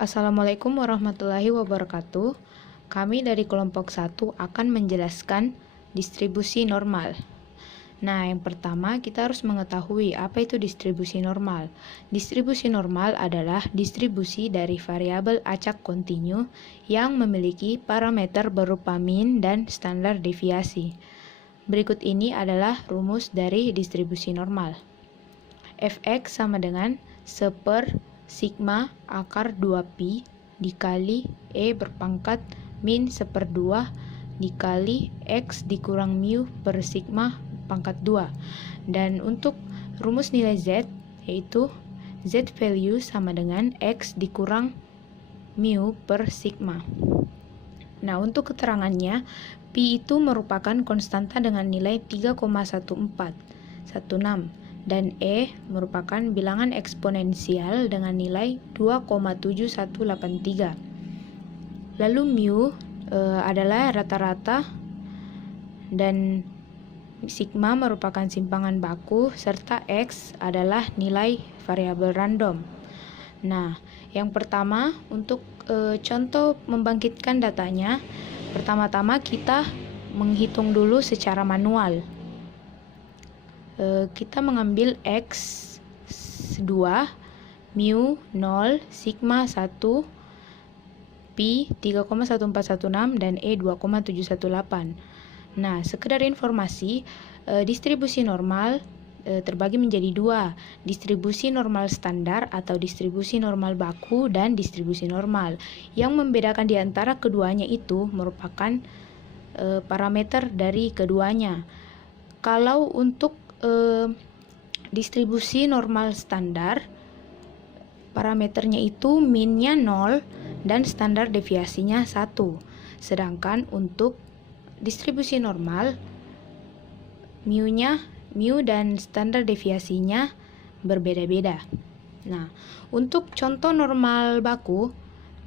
Assalamualaikum warahmatullahi wabarakatuh. Kami dari kelompok 1 akan menjelaskan distribusi normal. Nah, yang pertama kita harus mengetahui apa itu distribusi normal. Distribusi normal adalah distribusi dari variabel acak kontinu yang memiliki parameter berupa min dan standar deviasi. Berikut ini adalah rumus dari distribusi normal. Fx sama dengan 1/, sigma akar 2pi dikali E berpangkat min 1/2 dikali X dikurang mu per sigma pangkat 2. Dan untuk rumus nilai Z, yaitu Z value sama dengan X dikurang mu per sigma. Nah, untuk keterangannya, pi itu merupakan konstanta dengan nilai 3,1416. Dan E merupakan bilangan eksponensial dengan nilai 2,7183. Lalu mu adalah rata-rata dan sigma merupakan simpangan baku serta X adalah nilai variabel random. Nah, yang pertama untuk contoh membangkitkan datanya, pertama-tama kita menghitung dulu secara manual. Kita mengambil X 2, mu 0, sigma 1, pi 3,1416 dan E 2,718. Nah, sekedar informasi, distribusi normal terbagi menjadi dua, distribusi normal standar atau distribusi normal baku dan distribusi normal. Yang membedakan di antara keduanya itu merupakan parameter dari keduanya. Kalau untuk distribusi normal standar, parameternya itu minnya 0 dan standar deviasinya 1. Sedangkan untuk distribusi normal, mu dan standar deviasinya berbeda-beda. Nah, untuk contoh normal baku,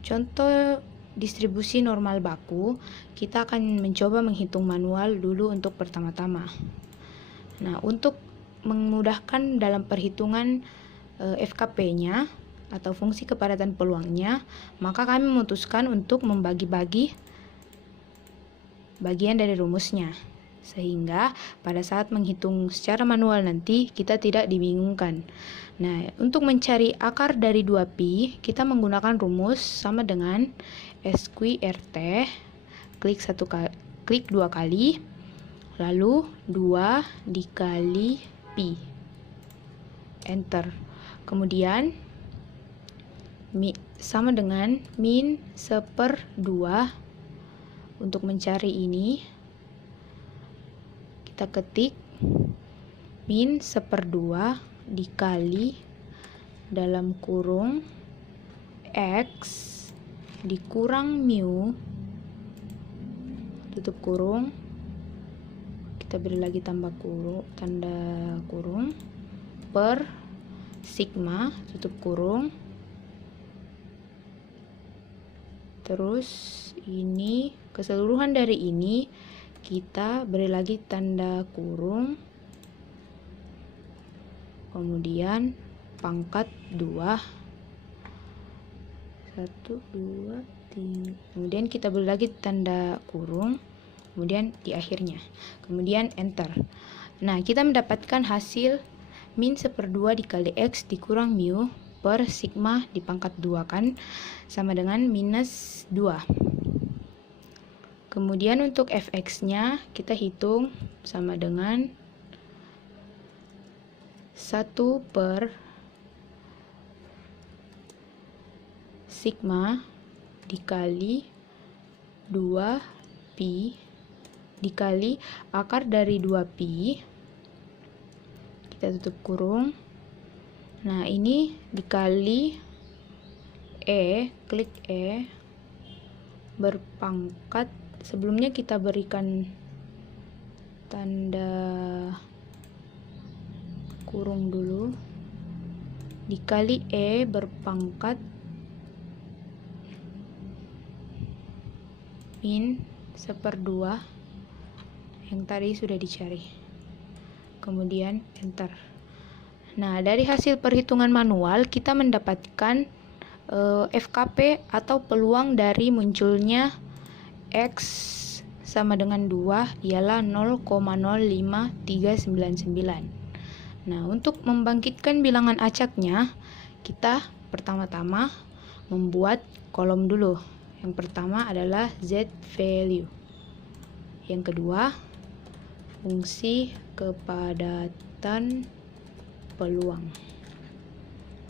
contoh distribusi normal baku, kita akan mencoba menghitung manual dulu untuk pertama-tama. Nah, untuk memudahkan dalam perhitungan FKP-nya atau fungsi kepadatan peluangnya, maka kami memutuskan untuk membagi-bagi bagian dari rumusnya, sehingga pada saat menghitung secara manual nanti kita tidak dibingungkan. Nah, untuk mencari akar dari 2pi, kita menggunakan rumus sama dengan SQRT, klik 2 kali, lalu 2 dikali pi, enter. Kemudian sama dengan min 1/2. Untuk mencari ini, kita ketik min 1/2 dikali dalam kurung X dikurang mu, tutup kurung, kita beri lagi tanda kurung, per sigma, tutup kurung. Terus ini keseluruhan dari ini kita beri lagi tanda kurung, kemudian pangkat 2, 1, 2, 3, kemudian kita beri lagi tanda kurung, kemudian di akhirnya, kemudian enter. Nah, kita mendapatkan hasil min 1/2 dikali X dikurang mu per sigma dipangkat 2 kan, sama dengan minus 2. Kemudian untuk Fx-nya kita hitung sama dengan 1 per sigma dikali 2 pi dikali akar dari 2pi, kita tutup kurung. Nah, ini dikali E, klik E berpangkat, sebelumnya kita berikan tanda kurung dulu, dikali E berpangkat min 1/2 yang tadi sudah dicari, kemudian enter. Nah, dari hasil perhitungan manual kita mendapatkan FKP atau peluang dari munculnya X sama dengan 2 ialah 0,05399. Nah, untuk membangkitkan bilangan acaknya, kita pertama-tama membuat kolom dulu. Yang pertama adalah Z value. Yang kedua, fungsi kepadatan peluang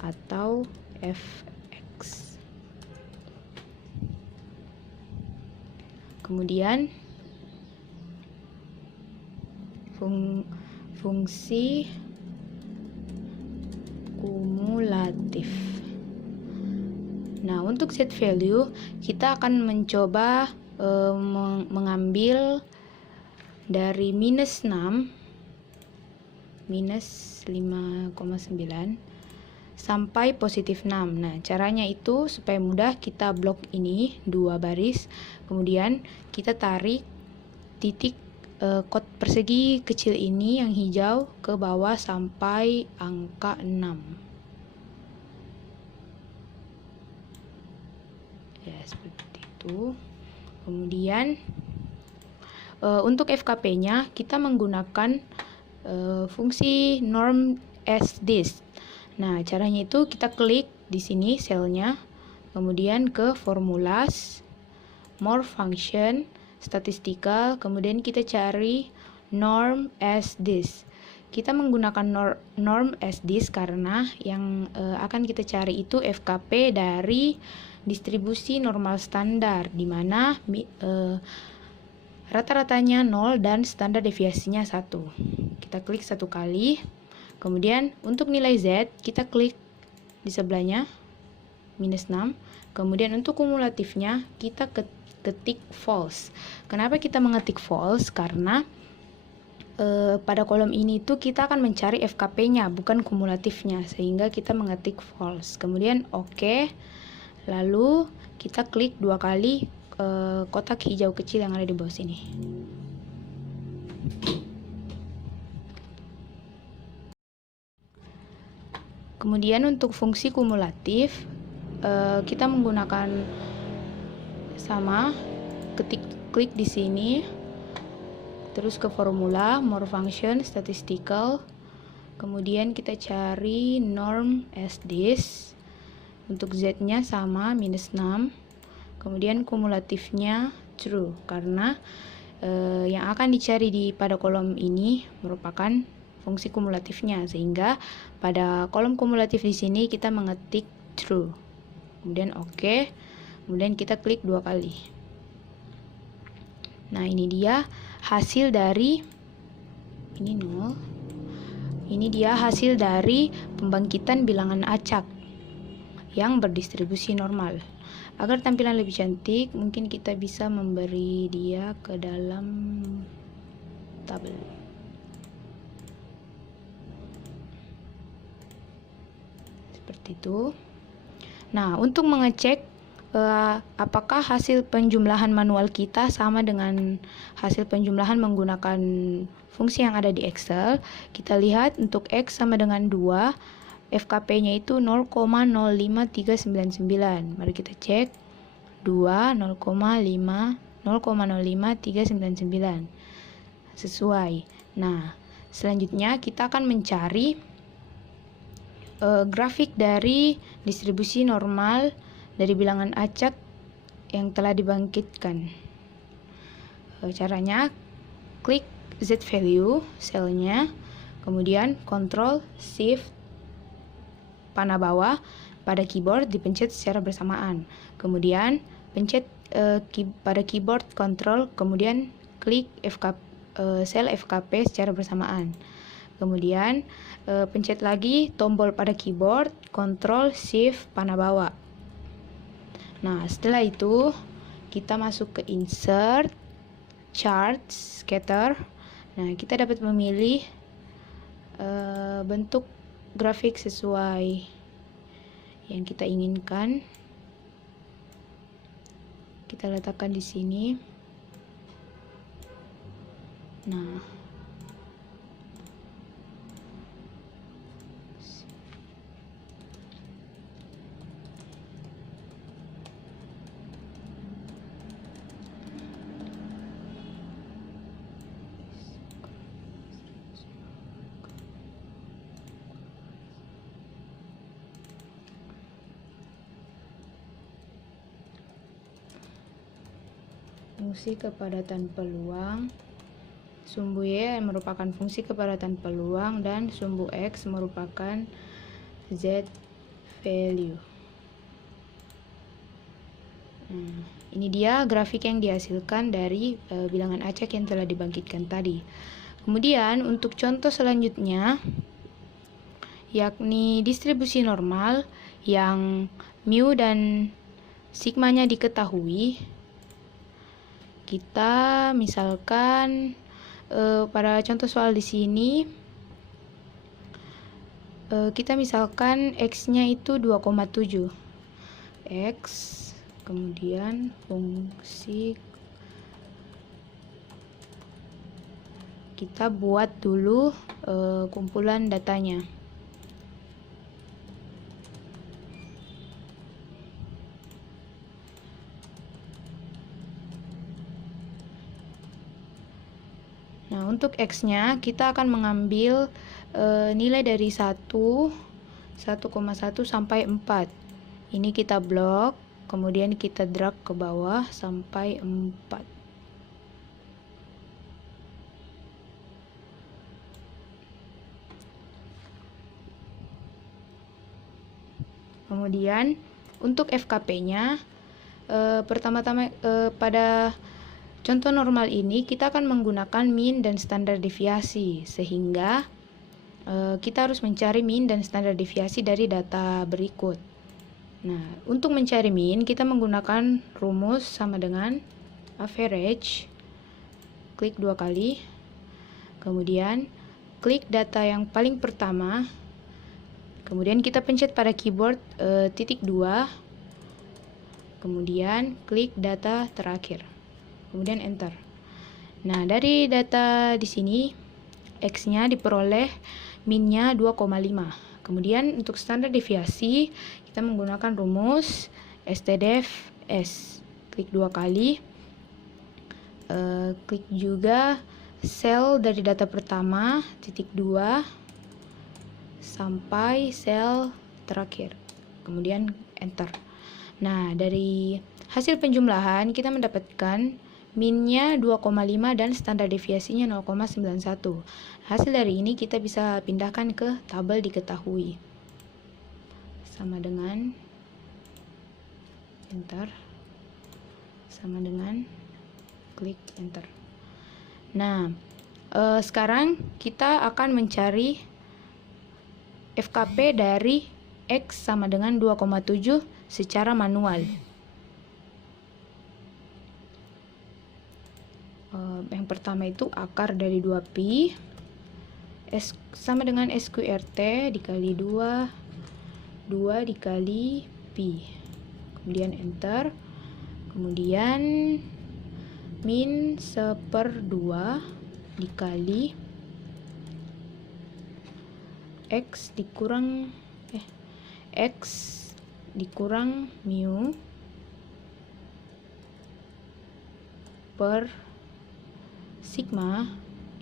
atau Fx. Kemudian fungsi kumulatif. Nah, untuk Z value kita akan mencoba mengambil dari minus 6 minus 5,9 sampai positif 6. Nah, caranya itu supaya mudah, kita blok ini 2 baris, kemudian kita tarik titik kot persegi kecil ini yang hijau ke bawah sampai angka 6. Ya, seperti itu. Kemudian untuk FKP-nya kita menggunakan fungsi norm as this. Nah, caranya itu kita klik di sini selnya, kemudian ke formulas, more function, statistical, kemudian kita cari norm as this. Kita menggunakan norm as this karena yang akan kita cari itu FKP dari distribusi normal standar, di mana rata-ratanya 0 dan standar deviasinya 1. Kita klik 1 kali. Kemudian untuk nilai Z kita klik di sebelahnya minus 6. Kemudian untuk kumulatifnya kita ketik false. Kenapa kita mengetik false? Karena pada kolom ini tuh kita akan mencari FKP-nya bukan kumulatifnya, sehingga kita mengetik false. Kemudian oke. Lalu kita klik 2 kali kotak hijau kecil yang ada di bawah sini. Kemudian untuk fungsi kumulatif kita menggunakan sama, klik di sini, terus ke formula, more function, statistical, kemudian kita cari norm as this. Untuk Z-nya sama, minus 6. Kemudian kumulatifnya true, karena yang akan dicari pada kolom ini merupakan fungsi kumulatifnya, sehingga pada kolom kumulatif di sini kita mengetik true. Kemudian oke. Kemudian kita klik 2 kali. Nah, ini dia hasil dari ini 0. Ini dia hasil dari pembangkitan bilangan acak yang berdistribusi normal. Agar tampilan lebih cantik, mungkin kita bisa memberi dia ke dalam tabel. Seperti itu. Nah, untuk mengecek apakah hasil penjumlahan manual kita sama dengan hasil penjumlahan menggunakan fungsi yang ada di Excel, kita lihat untuk X sama dengan 2, FKP-nya itu 0,05399. Mari kita cek. 2 0,05399. Sesuai. Nah, selanjutnya kita akan mencari grafik dari distribusi normal dari bilangan acak yang telah dibangkitkan. Caranya klik Z value selnya, kemudian Ctrl Shift panah bawah pada keyboard dipencet secara bersamaan. Kemudian pencet pada keyboard Ctrl, kemudian klik sel FKP secara bersamaan. Kemudian pencet lagi tombol pada keyboard Ctrl Shift panah bawah. Nah, setelah itu kita masuk ke Insert, Chart, Scatter. Nah, kita dapat memilih bentuk grafik sesuai yang kita inginkan. Kita letakkan di sini. Nah, fungsi kepadatan peluang, sumbu Y merupakan fungsi kepadatan peluang, dan sumbu X merupakan Z value. Ini dia grafik yang dihasilkan dari bilangan acak yang telah dibangkitkan tadi. Kemudian untuk contoh selanjutnya, yakni distribusi normal yang mu dan sigmanya diketahui. Kita misalkan pada contoh soal di sini kita misalkan X-nya itu 2,7. X, kemudian fungsi, kita buat dulu kumpulan datanya. Nah, untuk X-nya kita akan mengambil nilai dari 1,1 sampai 4. Ini kita blok, kemudian kita drag ke bawah sampai 4. Kemudian untuk FKP-nya, pertama-tama pada contoh normal ini kita akan menggunakan min dan standar deviasi, sehingga kita harus mencari min dan standar deviasi dari data berikut. Nah, untuk mencari min kita menggunakan rumus sama dengan average, klik 2 kali, kemudian klik data yang paling pertama, kemudian kita pencet pada keyboard titik 2, kemudian klik data terakhir, kemudian enter. Nah, dari data di sini X-nya diperoleh min-nya 2,5. Kemudian untuk standar deviasi kita menggunakan rumus stdef S. Klik 2 kali. Klik juga sel dari data pertama titik 2 sampai sel terakhir. Kemudian enter. Nah, dari hasil penjumlahan kita mendapatkan min-nya 2,5 dan standar deviasinya 0,91. Hasil dari ini kita bisa pindahkan ke tabel diketahui. Sama dengan enter. Sama dengan klik enter. Nah, sekarang kita akan mencari FKP dari X sama dengan 2,7 secara manual. Yang pertama itu akar dari 2pi S sama dengan SQRT dikali 2 dikali pi, kemudian enter. Kemudian min 1/2 dikali X dikurang mu per sigma.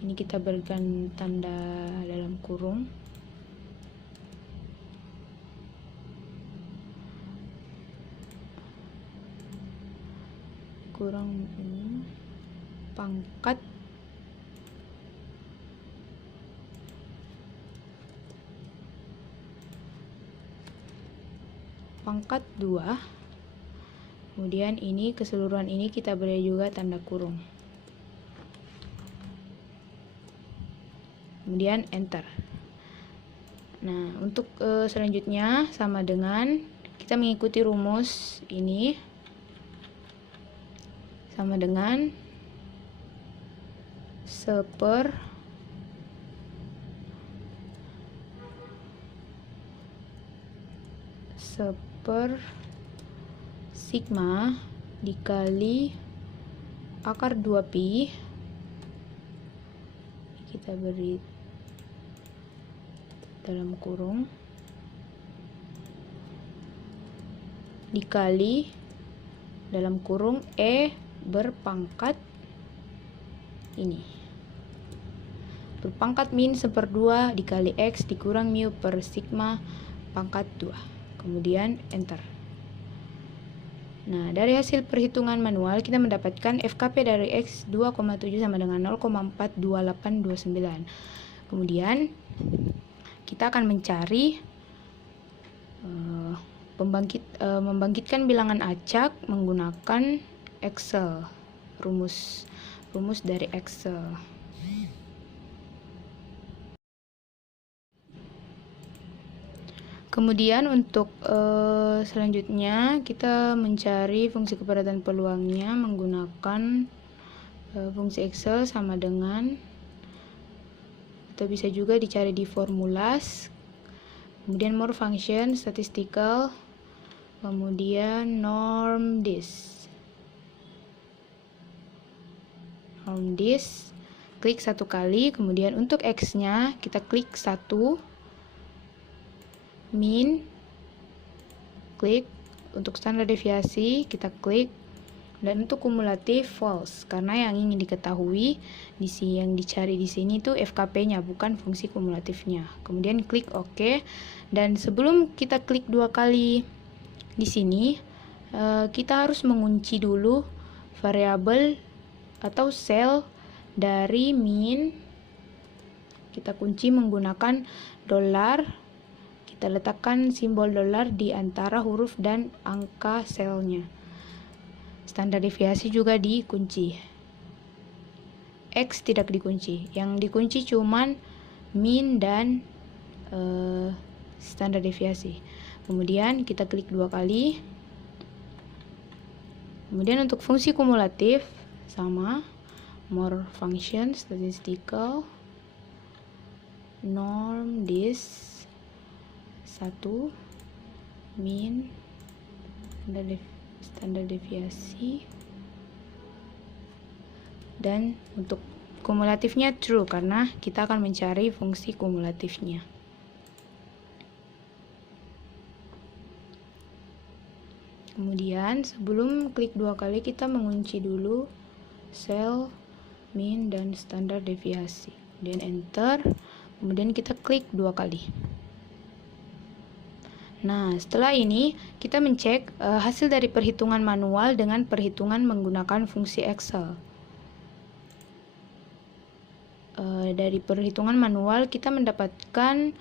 Ini kita berikan tanda dalam kurung. Kurang pangkat pangkat 2. Kemudian ini keseluruhan ini kita beri juga tanda kurung. Kemudian enter. Nah, untuk selanjutnya sama dengan kita mengikuti rumus ini, sama dengan 1/2 sigma dikali akar 2pi, kita beri dalam kurung, dikali dalam kurung E berpangkat ini, berpangkat min 1/2 dikali X dikurang mu per sigma pangkat 2. Kemudian enter. Nah, dari hasil perhitungan manual kita mendapatkan FKP dari X 2,7 sama dengan 0,42829. Kemudian kita akan mencari membangkitkan bilangan acak menggunakan Excel, rumus dari Excel. Kemudian untuk selanjutnya kita mencari fungsi kepadatan peluangnya menggunakan fungsi Excel sama dengan, atau bisa juga dicari di formulas, kemudian more function, statistical, kemudian norm this, klik satu kali, kemudian untuk X nya kita klik 1, min, klik, untuk standar deviasi kita klik, dan untuk kumulatif false, karena yang ingin diketahui yang dicari di sini tuh FKP-nya, bukan fungsi kumulatifnya. Kemudian klik OK, dan sebelum kita klik 2 kali di sini, kita harus mengunci dulu variabel atau sel dari min. Kita kunci menggunakan $. Kita letakkan simbol dolar di antara huruf dan angka selnya. Standar deviasi juga dikunci. X tidak dikunci. Yang dikunci cuman min dan standar deviasi. Kemudian kita klik 2 kali. Kemudian untuk fungsi kumulatif sama, more function, statistical, norm this, 1, min, standar deviasi, dan untuk kumulatifnya true karena kita akan mencari fungsi kumulatifnya. Kemudian sebelum klik 2 kali kita mengunci dulu sel, min, dan standar deviasi, kemudian enter, kemudian kita klik 2 kali. Nah, setelah ini kita mencek hasil dari perhitungan manual dengan perhitungan menggunakan fungsi Excel. Dari perhitungan manual kita mendapatkan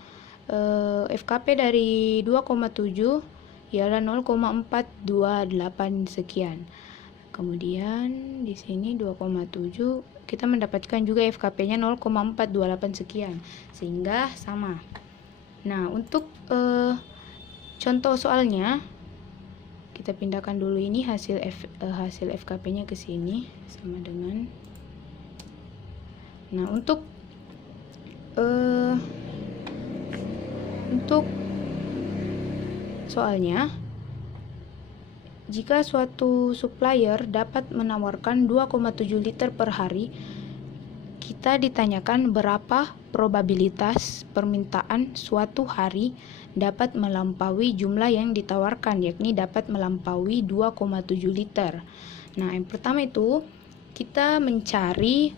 FKP dari 2,7 ialah 0,428 sekian. Kemudian di sini 2,7 kita mendapatkan juga FKP-nya 0,428 sekian, sehingga sama. Nah, untuk contoh soalnya kita pindahkan dulu ini hasil FKP-nya ke sini sama dengan. Nah, untuk soalnya, jika suatu supplier dapat menawarkan 2,7 liter per hari, kita ditanyakan berapa probabilitas permintaan suatu hari dapat melampaui jumlah yang ditawarkan, yakni dapat melampaui 2,7 liter. Nah, yang pertama itu kita mencari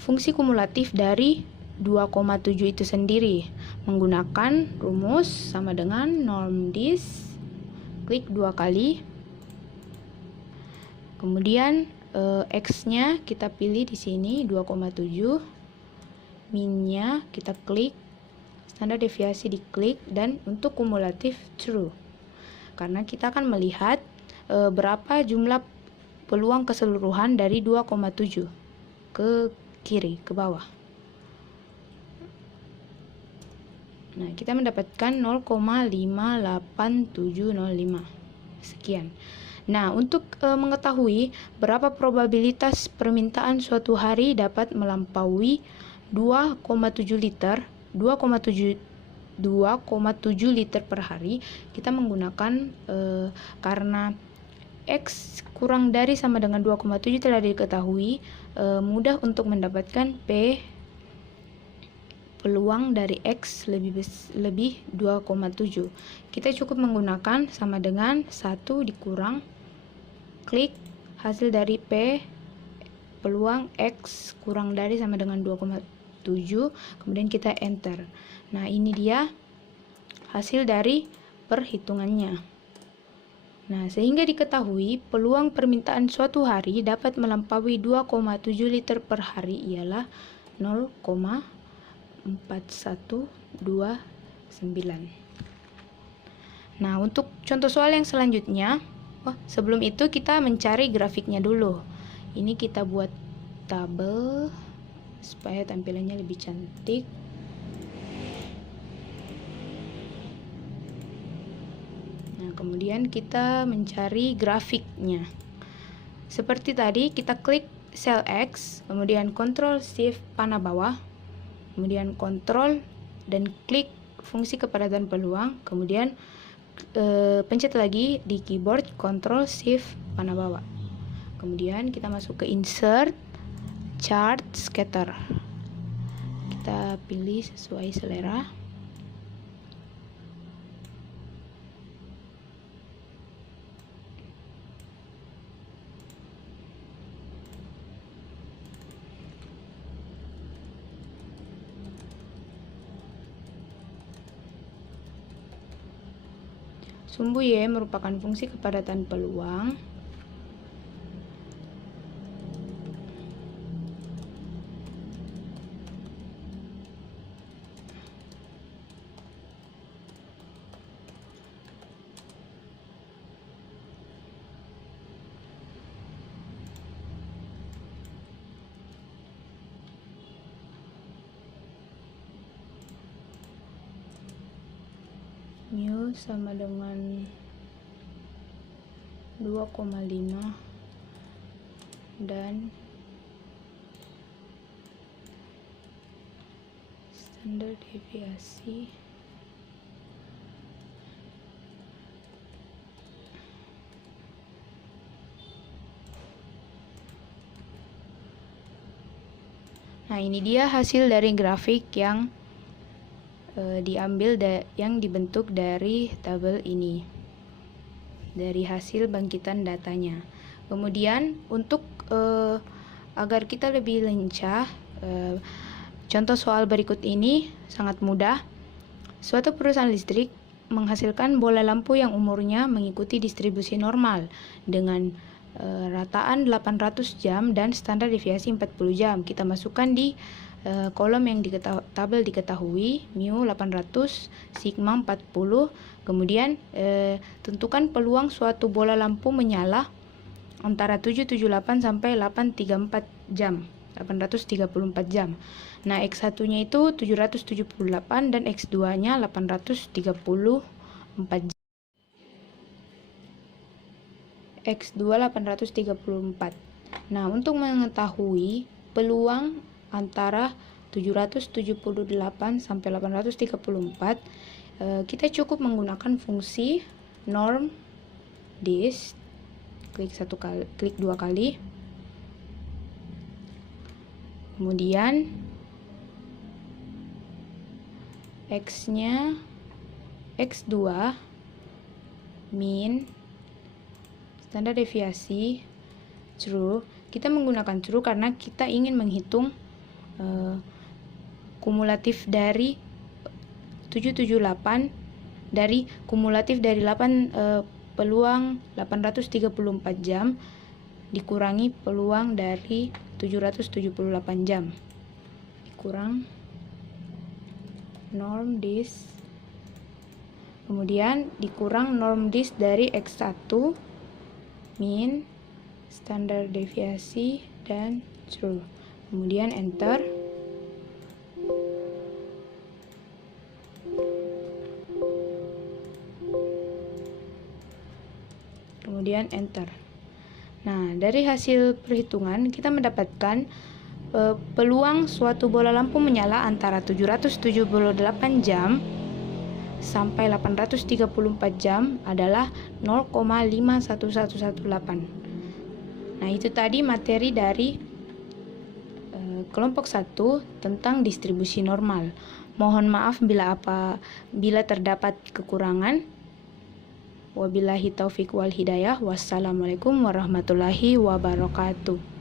fungsi kumulatif dari 2,7 itu sendiri menggunakan rumus sama dengan norm this, klik 2 kali, kemudian X-nya kita pilih di sini 2,7, min-nya kita klik, standar deviasi diklik, dan untuk kumulatif true karena kita akan melihat berapa jumlah peluang keseluruhan dari 2,7 ke kiri, ke bawah. Nah, kita mendapatkan 0,58705 sekian. Nah, untuk mengetahui berapa probabilitas permintaan suatu hari dapat melampaui 2,7 liter, 2,7 liter per hari, kita menggunakan karena X kurang dari sama dengan 2,7 telah diketahui, mudah untuk mendapatkan P peluang dari X lebih 2,7. Kita cukup menggunakan sama dengan 1 dikurang klik hasil dari P peluang X kurang dari sama dengan 2,7, kemudian kita enter. Nah, ini dia hasil dari perhitungannya. Nah, sehingga diketahui peluang permintaan suatu hari dapat melampaui 2,7 liter per hari ialah 0,4129. Nah, untuk contoh soal yang selanjutnya, sebelum itu kita mencari grafiknya dulu. Ini kita buat tabel supaya tampilannya lebih cantik. Nah, kemudian kita mencari grafiknya. Seperti tadi, kita klik sel X, kemudian Ctrl Shift panah bawah, kemudian Ctrl dan klik fungsi kepadatan peluang, kemudian pencet lagi di keyboard Ctrl Shift panah bawah. Kemudian kita masuk ke Insert, Chart, Scatter. Kita pilih sesuai selera. Sumbu Y merupakan fungsi kepadatan peluang. Mu sama dengan 2,5 dan standar deviasi Nah, ini dia hasil dari grafik yang yang dibentuk dari tabel ini, dari hasil bangkitan datanya. Kemudian untuk agar kita lebih lincah, contoh soal berikut ini sangat mudah. Suatu perusahaan listrik menghasilkan bola lampu yang umurnya mengikuti distribusi normal dengan rataan 800 jam dan standar deviasi 40 jam. Kita masukkan di kolom yang tabel diketahui, mu 800, sigma 40. Kemudian tentukan peluang suatu bola lampu menyala antara 778 sampai 834 jam. 834 jam. Nah, X1-nya itu 778 dan X2-nya 834 jam. X2 834. Nah, untuk mengetahui peluang antara 778 sampai 834, kita cukup menggunakan fungsi norm dis. Klik dua kali. Kemudian X-nya X2 min standar deviasi true. Kita menggunakan true karena kita ingin menghitung kumulatif dari 778 dari kumulatif dari 8 peluang 834 jam dikurangi peluang dari 778 jam dikurang norm dis, kemudian dikurang norm dis dari X1 min standar deviasi dan true, kemudian enter. Kemudian enter. Nah, dari hasil perhitungan kita mendapatkan peluang suatu bola lampu menyala antara 778 jam sampai 834 jam adalah 0,51118. Nah, itu tadi materi dari kelompok 1 tentang distribusi normal. Mohon maaf bila terdapat kekurangan. Wabillahi taufik wal hidayah. Wassalamualaikum warahmatullahi wabarakatuh.